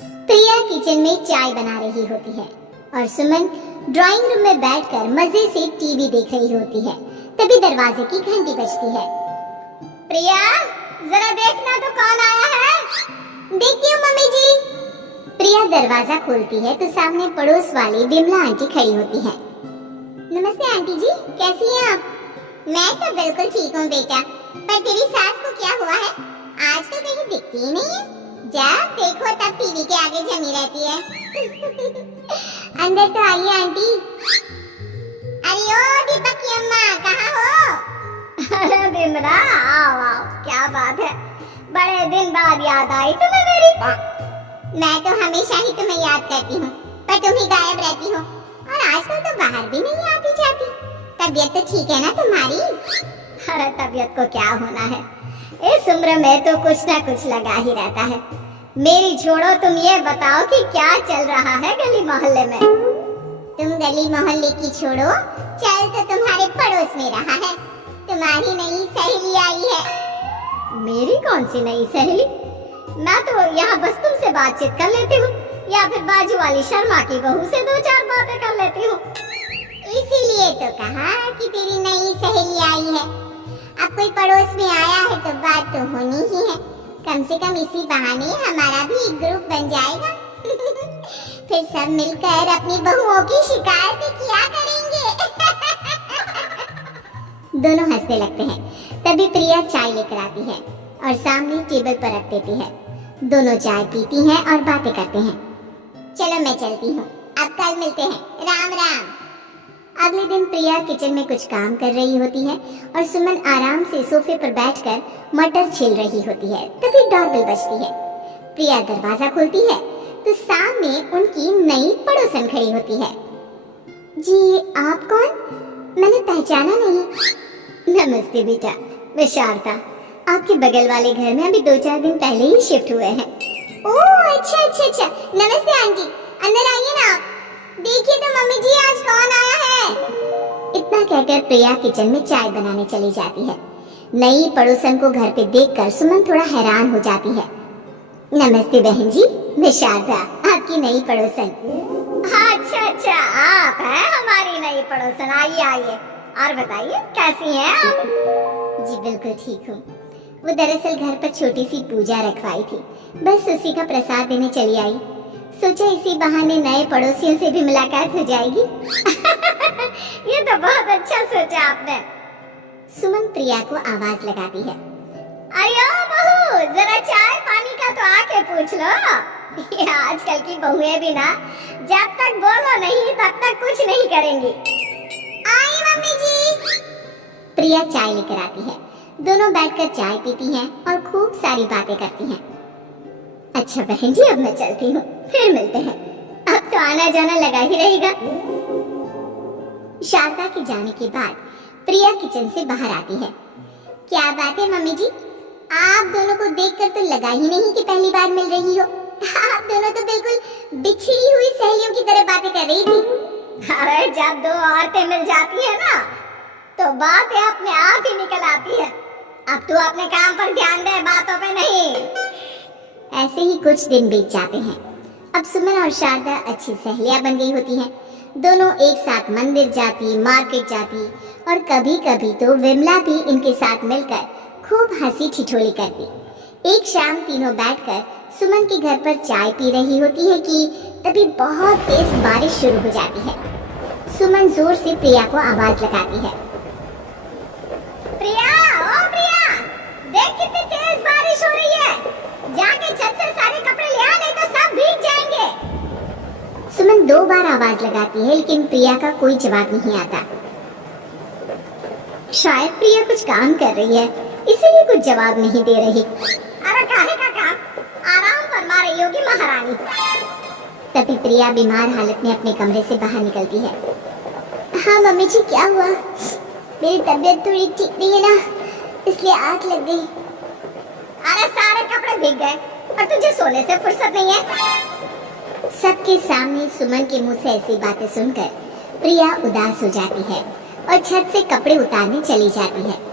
प्रिया kitchen में चाय बना रही होती है और सुमन ड्राइंग रूम में बैठकर मजे से टीवी देख रही होती है। तभी दरवाजे की घंटी बजती है। प्रिया, जरा देखना तो कौन आया है। देखती हूँ मम्मी जी। प्रिया दरवाजा खोलती है तो सामने पड़ोस वाली विमला आंटी खड़ी होती है। नमस्ते आंटी जी, कैसी हैं आप? मैं तो बिल्कुल ठीक हूँ बेटा, पर तेरी सास को क्या हुआ है? आज तो कहीं दिखती ही नहीं है। जब देखो तब टीवी के आगे जमी रहती है। अंदर तो आइए आंटी। अरे ओ दीपक की अम्मा, कहाँ हो? अरे विमला, आओ आओ, क्या बात है, बड़े दिन बाद याद आई तुम्हें मेरी। मैं तो हमेशा ही तुम्हें याद करती हूँ, पर तुम ही गायब रहती हो और आजकल तो बाहर भी नहीं आती जाती। तबीयत तो ठीक है ना तुम्हारी? अरे तबीयत को क्या होना है, इस उम्र में तो कुछ ना कुछ लगा ही रहता है। मेरी छोड़ो, तुम ये बताओ कि क्या चल रहा है गली मोहल्ले में। तुम गली मोहल्ले की छोड़ो, चल तो तुम्हारे पड़ोस में रहा है। तुम्हारी नई सहेली आई है। मेरी कौन सी नई सहेली? मैं तो यहाँ बस तुमसे बातचीत कर लेती हूँ, या फिर बाजू वाली शर्मा की बहू से दो चार बातें कर लेती हूँ। इसीलिए तो कहा कि तेरी नई सहेली आई है। अब कोई पड़ोस में आया है तो बात तो होनी ही है। कम से कम इसी बहाने हमारा भी एक ग्रुप बन जाएगा। फिर सब मिलकर अपनी बहुओं की शिकायतें किया करेंगे। दोनों हंसने लगते हैं। तभी प्रिया चाय लेकर आती है और सामने टेबल पर रख देती है। दोनों चाय पीती हैं और बातें करते हैं। चलो मैं चलती हूँ, अब कल मिलते हैं। राम राम। अगले दिन प्रिया किचन में कुछ काम कर रही होती है और सुमन आराम से सोफे पर बैठकर मटर छील रही होती है। तभी डोरबेल बजती है। प्रिया दरवाजा खोलती है तो सामने उनकी नई पड़ोसन खड़ी होती है। जी, आप कौन? मैंने पहचाना नहीं। नमस्ते बेटा, मैं शारदा, आपके बगल वाले घर में अभी 2-4 दिन पहले ही शिफ्ट हुए हैं। ओह अच्छा अच्छा अच्छा, नमस्ते आंटी, अंदर आइए ना आप। देखिए तो मम्मी जी, आज कौन आया है। इतना कहकर प्रिया किचन में चाय बनाने चली जाती है। नई पड़ोसन को घर पे देखकर सुमन थोड़ा हैरान हो जाती है। नमस्ते बहन जी, मैं शारदा, आपकी नई पड़ोसन। अच्छा अच्छा, आप हैं हमारी नई पड़ोसन। आइए आइए, और बताइए कैसी हैं आप? जी बिल्कुल ठीक हूँ। वो दरअसल घर पर छोटी सी पूजा रखवाई थी, बस उसी का प्रसाद देने चली आई। सोचा इसी बहाने नए पड़ोसियों से भी मुलाकात हो जाएगी। ये तो बहुत अच्छा सोचा आपने। सुमन प्रिया को आवाज लगाती है। अयो बहू, जरा चाय पानी का तो आके पूछ लो। ये आजकल की बहुएं भी ना, जब तक बोलो नहीं तब तक कुछ नहीं करेंगी। आई मम्मी जी। प्रिया चाय लेकर आती है। दोनों बैठकर चाय पीती हैं और खूब सारी बातें करती हैं। अच्छा बहन जी, अब मैं चलती हूँ, फिर मिलते हैं। अब तो आना जाना लगा ही रहेगा। शारदा के जाने के बाद प्रिया किचन से बाहर आती है। क्या बात है मम्मी जी, आप दोनों को देखकर तो लगा ही नहीं कि पहली बार मिल रही हो। आप दोनों तो बिल्कुल बिछड़ी हुई सहेलियों की तरह बातें कर रही थी। अरे जब दो औरतें मिल जाती है ना, तो बातें अपने आप ही निकल आती है। अब तू अपने काम पर ध्यान दे, बातों पे नहीं। ऐसे ही कुछ दिन बीत जाते हैं। अब सुमन और शारदा अच्छी सहेलियां बन गई होती हैं। दोनों एक साथ मंदिर जाती, मार्केट जाती और कभी कभी तो विमला भी इनके साथ मिलकर खूब हंसी ठिठोली करती। एक शाम तीनों बैठकर सुमन के घर पर चाय पी रही होती है कि तभी बहुत तेज बारिश शुरू हो जाती है। सुमन जोर से प्रिया को आवाज लगाती है। प्रिया, ओ प्रिया, देख कितनी तेज बारिश हो रही है। जाके छत से सारे कपड़े ले आ, नहीं तो सब भीग जाएंगे। सुमन 2 बार आवाज लगाती है लेकिन प्रिया का कोई जवाब नहीं आता। शायद प्रिया कुछ काम कर रही है, इसीलिए कुछ जवाब नहीं दे रही। अरे काहे का काम, आराम फरमा रही होगी महारानी। तभी प्रिया बीमार हालत में अपने कमरे से बाहर निकलती है। हाँ मम्मी जी, क्या हुआ? मेरी तबीयत थोड़ी ठीक नहीं है ना, इसलिए आग लग गई। अरे सारे कपड़े भीग गए और तुझे सोने से फुर्सत नहीं है। सबके सामने सुमन के मुंह से ऐसी बातें सुनकर प्रिया उदास हो जाती है और छत से कपड़े उतारने चली जाती है।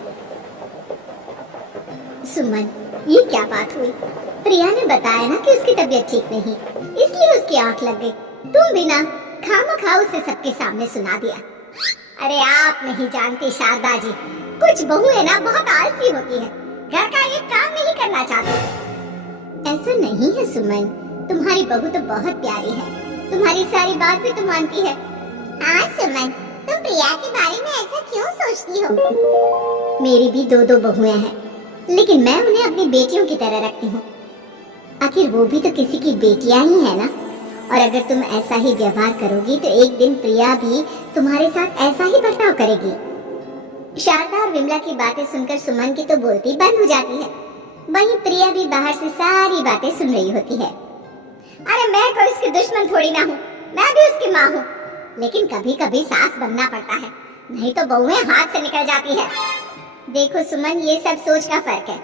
सुमन, ये क्या बात हुई? प्रिया ने बताया ना कि उसकी तबीयत ठीक नहीं, इसलिए उसकी आंख लग गई। तुम भी ना खामखा उसे सबके सामने सुना दिया। अरे आप नहीं जानती शारदा जी, कुछ बहुएं ना बहुत आलसी होती है, घर का एक काम नहीं करना चाहती। ऐसा नहीं है सुमन, तुम्हारी बहू तो बहुत प्यारी है, तुम्हारी सारी बात भी तो मानती है। हाँ सुमन, तुम प्रिया के बारे में ऐसा क्यों सोचती हो? मेरी भी दो बहुएं हैं, लेकिन मैं उन्हें अपनी बेटियों की तरह रखती हूँ। आखिर वो भी तो किसी की बेटियां ही है ना। और अगर तुम ऐसा ही व्यवहार करोगी तो एक दिन प्रिया भी तुम्हारे साथ ऐसा ही बर्ताव करेगी। शारदा और विमला की बातें सुनकर सुमन की तो बोलती बंद हो जाती है। वहीं प्रिया भी बाहर से सारी बातें सुन रही होती है। अरे मैं कोई उसकी दुश्मन थोड़ी ना हूँ, मैं भी उसकी माँ हूँ, लेकिन कभी कभी सास बनना पड़ता है, नहीं तो बहुएं हाथ से निकल जाती है। देखो सुमन, ये सब सोच का फर्क है।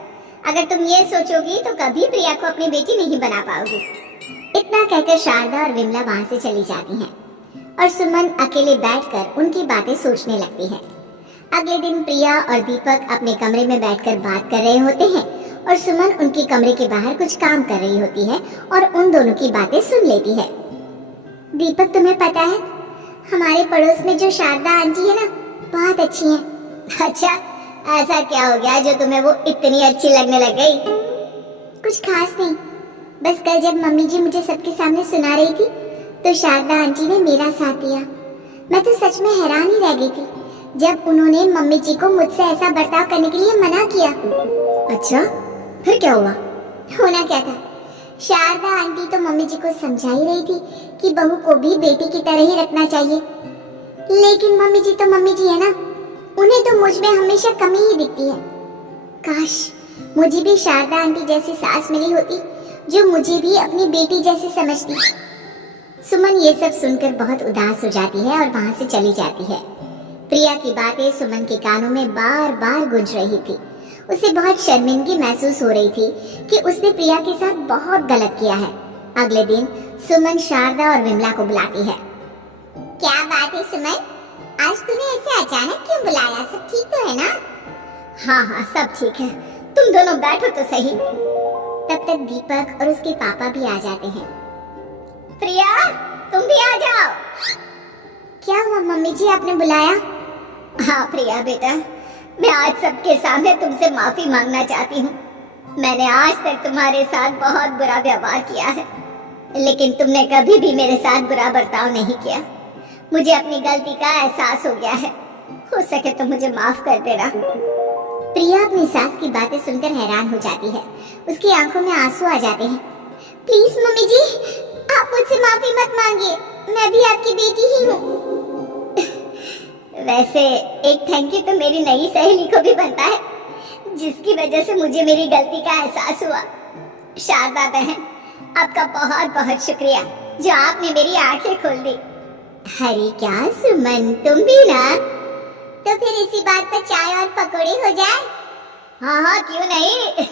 अगर तुम ये सोचोगी तो कभी प्रिया को अपनी बेटी नहीं बना पाओगी। इतना कहकर शारदा और विमला वहां से चली जाती हैं और सुमन अकेले बैठकर उनकी बातें सोचने लगती है। अगले दिन प्रिया और दीपक अपने कमरे में बैठकर बात कर रहे होते हैं और सुमन उनके कमरे के बाहर कुछ काम कर रही होती है और उन दोनों की बातें सुन लेती है। दीपक, तुम्हें पता है हमारे पड़ोस में जो शारदा आंटी है ना, बहुत अच्छी है। अच्छा, ऐसा क्या हो गया जो तुम्हें वो इतनी अच्छी लगने लग गई? कुछ खास नहीं, बस कल जब मम्मी जी मुझे सबके सामने सुना रही थी तो शारदा आंटी ने मेरा साथ दिया। मैं तो सच में हैरान ही रह गई थी जब उन्होंने मम्मी जी को मुझसे ऐसा बर्ताव करने के लिए मना किया। अच्छा, फिर क्या हुआ? होना क्या था, शारदा आंटी तो मम्मी जी को समझा ही रही थी कि बहू को भी बेटी की तरह ही रखना चाहिए, लेकिन मम्मी जी तो मम्मी जी है ना, उन्हें तो मुझ में हमेशा कमी ही दिखती है। काश मुझे भी शारदा आंटी जैसी सास मिली होती जो मुझे भी अपनी बेटी जैसी समझती। सुमन ये सब सुनकर बहुत उदास हो जाती है और वहां से चली जाती है। प्रिया की बातें सुमन के कानों में बार बार गूंज रही थी। उसे बहुत शर्मिंदगी महसूस हो रही थी कि उसने प्रिया के साथ बहुत गलत किया है। अगले दिन सुमन शारदा और विमला को बुलाती है। क्या बात है सुमन, आज तूने ऐसे अचानक क्यों बुलाया? सब ठीक तो है ना? हाँ, सब ठीक है, तुम दोनों बैठो तो सही। तब तक दीपक और उसके पापा भी आ जाते हैं। प्रिया, तुम भी आ जाओ। क्या हुआ मम्मी जी, आपने बुलाया? हाँ प्रिया बेटा, मैं आज सबके सामने तुमसे माफी मांगना चाहती हूँ। मैंने आज तक तुम्हारे साथ बहुत बुरा व्यवहार किया है, लेकिन तुमने कभी भी मेरे साथ बुरा बर्ताव नहीं किया। मुझे अपनी गलती का एहसास हो गया है, हो सके तो मुझे माफ कर देना। प्रिया अपनी सास की बातें सुनकर हैरान हो जाती है, उसकी आंखों में आंसू आ जाते हैं। प्लीज मम्मी जी, आप मुझसे माफी मत मांगिए, मैं भी आपकी बेटी ही हूँ। वैसे एक थैंक यू तो मेरी नई सहेली को भी बनता है, जिसकी वजह से मुझे मेरी गलती का एहसास हुआ। शारदा बहन, आपका बहुत बहुत शुक्रिया जो आपने मेरी आंखें खोल दी। अरे क्या सुमन, तुम भी ना? तो फिर इसी बात पर चाय और पकौड़े हो जाए? हाँ, क्यों नहीं।